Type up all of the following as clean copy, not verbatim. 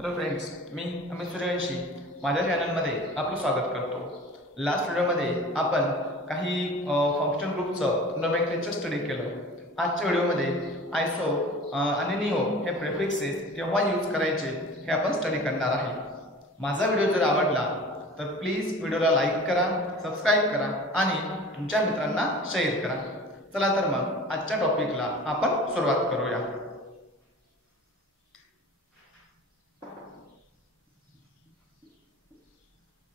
Hello friends, मी अमित सूर्यवंशी माझ्या चॅनलमध्ये आपलं स्वागत करतो. लास्ट व्हिडिओमध्ये आपण काही फंक्शन ग्रुपचं नोमेनक्लेचर स्टडी केलं. आजच्या व्हिडिओमध्ये आयसो आणि निओ हे प्रेफिक्सेस केव्हा यूज करायचे हे आपण स्टडी करणार आहे. माझा व्हिडिओ जर आवडला तर प्लीज व्हिडिओला लाईक करा, सबस्क्राईब करा आणि तुमच्या मित्रांना शेअर करा. चला तर मग आजच्या टॉपिकला आपण सुरुवात करूया.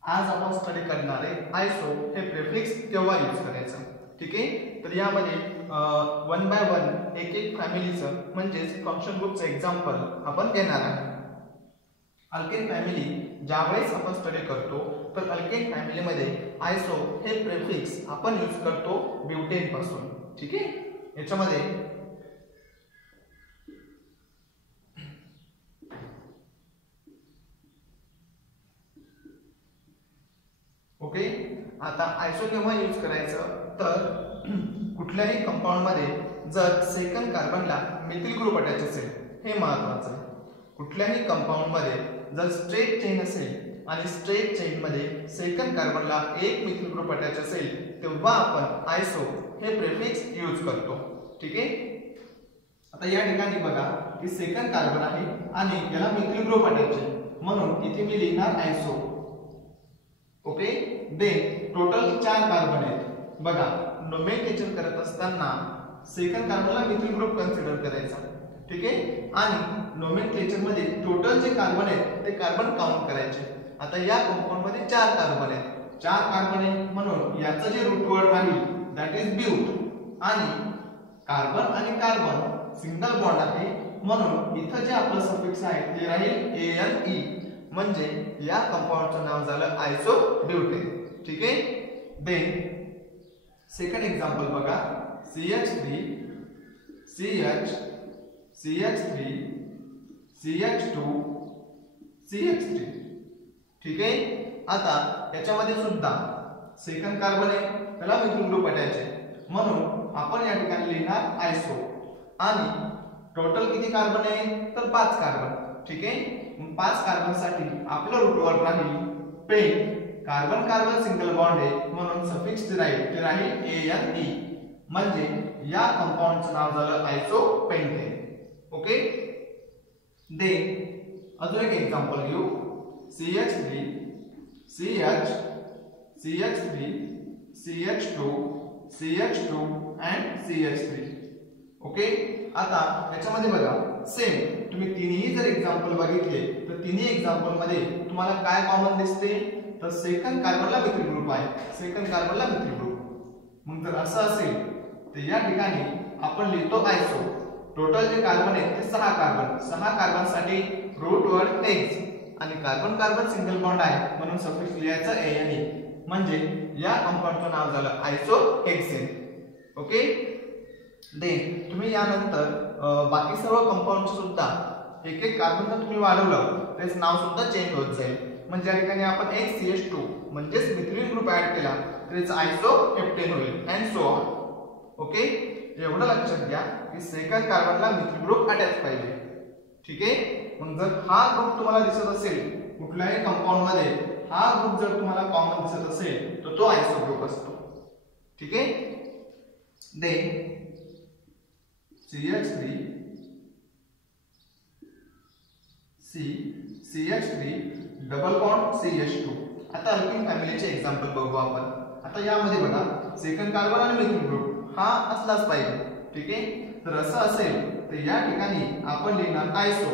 आज आपण स्टडी करणार आहे आयसो हे प्रेफिक्स केव्हा यूज करायचं. ठीक आहे, तर यामध्ये वन बाय वन एक एक फॅमिलीचं म्हणजेच फंक्शन ग्रुपचं एक्झाम्पल आपण घेणार आहे. अल्केन फॅमिली ज्यावेळेस आपण स्टडी करतो तर अल्केन फॅमिलीमध्ये आयसो हे प्रेफिक्स आपण यूज करतो ब्युटेन पासून. ठीक आहे, याच्यामध्ये ओके. आता आयसो केव्हा यूज करायचं तर कुठल्याही कंपाऊंड मध्ये जर सेकंड कार्बनला मिथिल ग्रुप अटॅच असेल, हे महत्त्वाचं आहे. कुठल्याही कंपाऊंड मध्ये जर स्ट्रेट चेन असेल आणि स्ट्रेट चेन मध्ये सेकंड कार्बनला एक मिथिल ग्रुप अटॅच असेल तेव्हा आपण आयसो हे प्रेफिक्स यूज करतो. ठीक आहे, आता या ठिकाणी बघा की सेकंड कार्बन आहे आणि याला मिथिल ग्रुप अटॅच आहे म्हणून इथे मी लिहिणार आयसो. ओके, देन टोटल 4 कार्बन आहेत. बघा, नोमेनक्लेचर करत असताना सेकंड कार्बनला मिथिल ग्रुप कन्सिडर करायचा. ठीक आहे, आणि नोमेनक्लेचर मध्ये टोटल जे कार्बन आहेत ते कार्बन काउंट करायचे. आता या कंपाऊंड मध्ये 4 कार्बन आहेत, 4 कार्बन आहे म्हणून याचं जे रूट वर्ड राहील दॅट इज ब्यूट. आणि कार्बन आणि कार्बन सिंगल बॉन्ड आहे म्हणून इथं जे आपलं सफिक्स आहे ते राहील ANE, म्हणजे या कंपाऊंडचं नाव झालं आयसो ब्युटेन. ठीक आहे, देन सेकंड एक्झाम्पल बघा, CH3 CH CH3 CH2 CH3. ठीक आहे, आता याच्यामध्ये सुद्धा सेकंड कार्बन आहे, त्याला मिथिल ग्रुप अटॅच आहे म्हणून आपण या ठिकाणी लिहिणार आयसो. आणि टोटल किती कार्बन आहे तर 5 कार्बन. ठीक आहे, 5 कार्बन साठी आपलं रूट वर्ड राहील pent. Carbon carbon single bond आहे म्हणून सफिक्स जे राहील ANE, म्हणजे या कंपाऊंडचं नाव झालं आयसो पेंटेन. ओके, देन अजून एक एक्झाम्पल घेऊ, CH3 CH CH3 CH2 CH2 and CH3. Okay, आता याच्यामध्ये बघा सेम तुम्ही तिन्ही जर एक्झाम्पल बघितले तर तिन्ही एक्झाम्पल मध्ये तुम्हाला काय कॉमन दिसते तर सेकंड कार्बनला मिथिल ग्रुप आहे, सेकंड कार्बनला मिथिल ग्रुप. मग जर असं असेल तर या ठिकाणी आपण लिहितो आयसो. टोटल जे कार्बन आहेत ते 6 कार्बन, 6 कार्बन साठी रूट वर्ड एक्स आणि कार्बन कार्बन सिंगल बॉन्ड आहे म्हणून सफिक्स लिहायचं ANE, म्हणजे या कंपाऊंडचं नाव झालं आयसो हेक्सेन. ओके, देन तुम्ही यानंतर बाकी सर्व कंपाऊंडचं सुद्धा एक एक कार्बन जर तुम्ही वाढवलं त्याचं नाव सुद्धा चेंज होत जाईल. म्हणजे या ठिकाणी आपण एक CH2 म्हणजेच मिथिलीन ग्रुप ऍड केला तर याचं आयसो हेप्टेन होईल अँड सो ऑन. ओके, एवढं लक्षात घ्या की सेकंड कार्बनला मिथिल ग्रुप अटॅच पाहिजे. ठीक आहे, मग जर हा ग्रुप तुम्हाला दिसत असेल कुठल्याही कंपाऊंड मध्ये, हा ग्रुप जर तुम्हाला कॉमन दिसत असेल तर तो आयसो ग्रुप असतो. ठीक आहे, then CH3 CH3 double bond CH2. आता अल्केन फॅमिलीचे एक्झाम्पल बघू आपण. आता यामध्ये बघा सेकंड कार्बन आणि मिथिल ग्रुप हा असलाच पाहिजे. ठीक आहे, तर असं असेल तर या ठिकाणी आपण लिहिणार आयसो.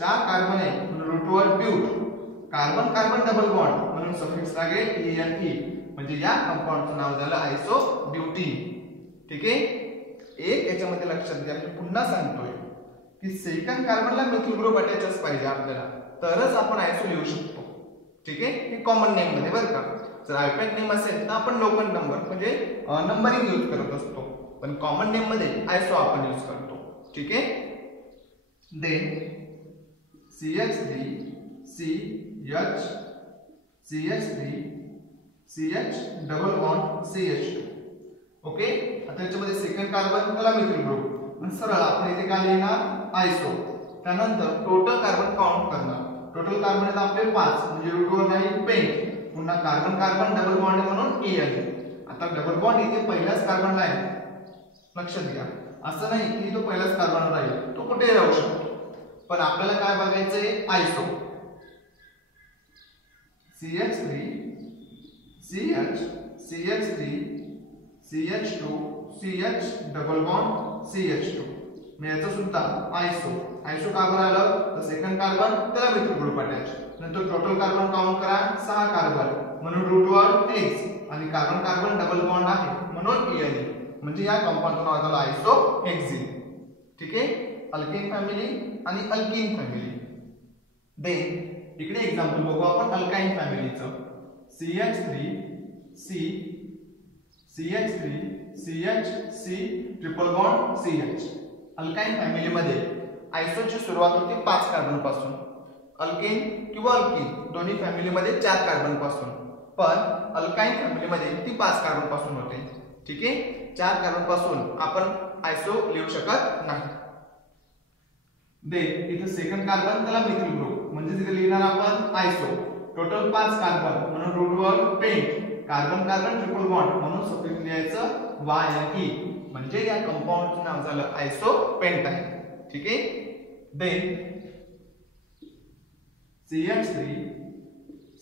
4 कार्बन आहे म्हणून root word but. Carbon carbon double bond म्हणून सफिक्स लागेल ANE, म्हणजे या कंपाऊंडचं नाव झालं आयसो ब्युटीन. ठीक आहे, एक याच्यामध्ये लक्षात घ्या, मी पुन्हा सांगतोय की सेकंड कार्बनला मिथिल ग्रुप अटॅचच पाहिजे आपल्याला, तरच आपण आयसो लिहू शकतो. ठीक आहे, हे कॉमन नेम मध्ये बरं का. जर अल्फाबेट नेम असेल तर आपण लोकल नंबर म्हणजे नंबरिंग यूज करत असतो, पण कॉमन नेम मध्ये आयसो आपण यूज करतो. ठीक आहे, then CH3 CH CH3 CH double bond CH2. Okay, आता याच्यामध्ये सेकंड कार्बन त्याला मिथिल ग्रुप, सरळ आपण इथे काय लिहिणार आयसो. त्यानंतर टोटल कार्बन काउंट करणार टोटल कार्बन आहेत आपले 5 म्हणजे रूट वर आहे पेंट. पुन्हा कार्बन कार्बन डबल बॉन्ड म्हणून ए आहे. आता डबल बॉन्ड इथे पहिल्याच कार्बनला आहे, लक्षात घ्या. असं नाही की तो पहिलाच कार्बन राहील, तो कुठेही राहू शकतो. पण आपल्याला काय बघायचंय, आयसो CH3 CH CH3 CH2 CH double bond CH2. याचं सुद्धा आयसो. आयसो का बरं आलं, तर सेकंड कार्बन त्याला मिथिल ग्रुप अटॅच. नंतर टोटल कार्बन काउंट करा 6 कार्बन म्हणून रूट वर X आणि कार्बन कार्बन डबल बॉन्ड आहे म्हणून E आहे. म्हणजे या कंपाऊंडचं नाव झालं आयसोहेक्झिन. ठीक आहे, अल्केन फॅमिली आणि अल्कीन फॅमिली. देन इकडे एक्झाम्पल बघू आपण अल्काइन फॅमिलीचं. CH3 C CH3 CH C triple bond CH. Alkyne family मध्ये आयसोची सुरुवात होते 5 कार्बन पासून. अल्केन किंवा अल्कीन दोन्ही फॅमिली मध्ये 4 कार्बन पासून, पण अल्काइन फॅमिली मध्ये ती 5 कार्बन पासून होते. ठीक आहे, 4 कार्बन पासून आपण आयसो लिहू शकत नाही. दे इथे सेकंड कार्बन त्याला मिथिल ग्रुप म्हणजे तिथे लिहिणार आपण आयसो. टोटल 5 कार्बन म्हणून root word pent. Carbon carbon triple bond म्हणून सफिक्स लिहायचं YE. म्हणजे या कंपाऊंडचं नाव झालं आयसोपेंट आहे. ठीक आहे, then CH3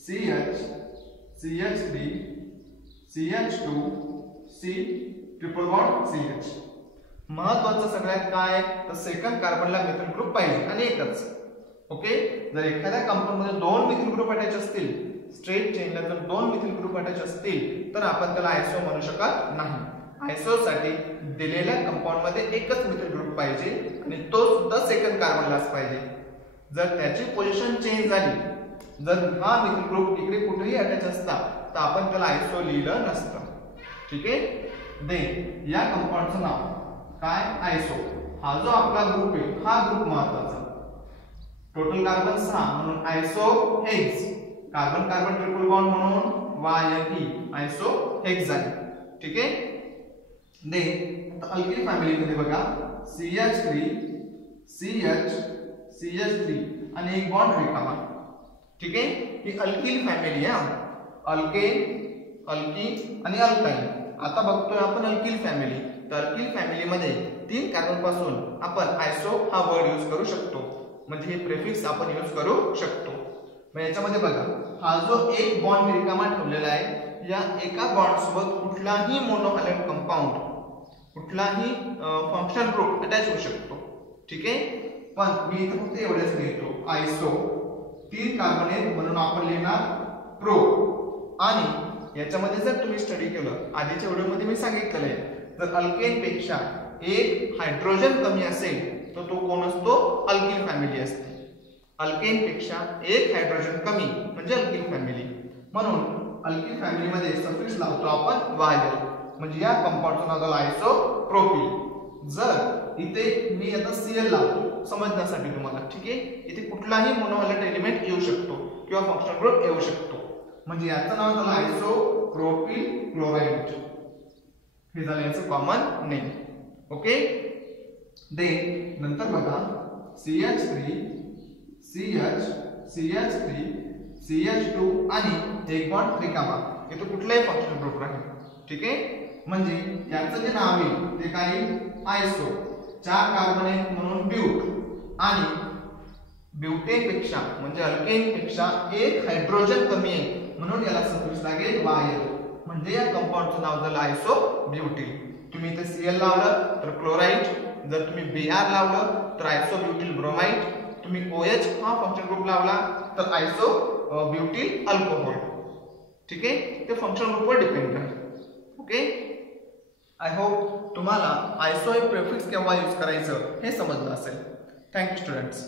CH CH3 CH2 C triple bond CH. महत्वाचं सगळ्यात काय, तर सेकंड कार्बनला मिथिल ग्रुप पाहिजे आणि एकच. ओके, जर एखाद्या कंपाऊंड मध्ये 2 मिथिल ग्रुप अटॅच असतील, स्ट्रेट चेनला जर 2 मिथिल ग्रुप अटॅच असतील तर आपण त्याला आयसो म्हणू शकत नाही. आयसो साठी दिलेल्या कंपाऊंड मध्ये एकच मिथिल ग्रुप पाहिजे आणि तो सुद्धा सेकंड कार्बनलाच पाहिजे. जर त्याची पोझिशन चेंज झाली, जर हा मिथिल ग्रुप इकडे कुठेही अटॅच असता तर आपण त्याला आयसो लिहिलं नसतं. ठीक आहे, देन या कंपाऊंडचं नाव काय, आयसो. हा जो आपला ग्रुप आहे हा ग्रुप महत्वाचा. टोटल कार्बन 6 म्हणून आयसोहेक्स. कार्बन कार्बन ट्रिपल बॉन्ड म्हणून YE आयसोहेक्झाइन. ठीक आहे, देन अल्किल फॅमिली मध्ये बघा CH3 CH CH3 आणि एक बॉन्ड रिकामा. ठीक आहे, ही अल्किल फॅमिली आहे. अल्केन अल्कीन आणि अल्काइन. आता बघतोय आपण अल्किल फॅमिली. तर अल्किल फॅमिली मध्ये 3 कार्बन पासून आपण आयसो हा वर्ड यूज करू शकतो. म्हणजे हे प्रेफिक्स आपण यूज करू शकतो. मग याच्यामध्ये बघा हा जो एक बॉन्ड रिकामा ठेवलेला आहे, या एका बॉन्ड सोबत कुठलाही मोनोहॅलाइड कंपाऊंड, कुठलाही फंक्शनल ग्रुप अटॅच होऊ शकतो. ठीक आहे, पण मी इथे फक्त एवढेच लिहितो आयसो. 3 कार्बन आहेत म्हणून आपण लिहिणार प्रो. आणि याच्यामध्ये जर तुम्ही स्टडी केलं, आधीच्या व्हिडिओमध्ये मी सांगितलेलं आहे, जर अल्केन पेक्षा एक हायड्रोजन कमी असेल तर तो कोण असतो, अल्किल फॅमिली असते. अल्केन पेक्षा एक हायड्रोजन कमी म्हणजे अल्किल फॅमिली. म्हणून अल्किल फॅमिली मध्ये सफिक्स लावतो आपण YL. म्हणजे या कंपाऊंडचं नाव झालं आयसोप्रोपिल. जर इथे मी आता Cl लावतो समजण्यासाठी तुम्हाला. ठीक आहे, इथे कुठलाही मोनोहॅलाइड एलिमेंट येऊ शकतो किंवा फंक्शनल ग्रुप येऊ शकतो. म्हणजे याचं नाव झालं आयसोप्रोपिल क्लोराइड. हे झालं याचं कॉमन नेम. ओके, देन नंतर बघा CH3 CH CH3 CH2 आणि एक बॉन्ड रिकामा. इथे कुठलाही फंक्शनल ग्रुप राहील. ठीक आहे, म्हणजे याचं जे नाव आहे ते काय, आयसो. 4 कार्बन आहेत म्हणून ब्यूट. आणि ब्यूटेन पेक्षा म्हणजे अल्केन पेक्षा एक हायड्रोजन कमी आहे म्हणून याला सफिक्स लागेल YL. म्हणजे या कंपाऊंडचं नाव झालं आयसो ब्यूटिल. तुम्ही इथे Cl लावलं तर क्लोराइड, जर तुम्ही Br लावलं तर आयसो ब्यूटिल ब्रोमाइड, तुम्ही OH हा फंक्शन ग्रुप लावला तर आयसो ब्यूटिल अल्कोहोल. ठीक आहे, ते फंक्शन ग्रुपवर डिपेंड आहे. ओके, आय होप तुम्हाला आयसो हे प्रेफिक्स केव्हा यूज करायचं हे समजलं असेल. Thank you students.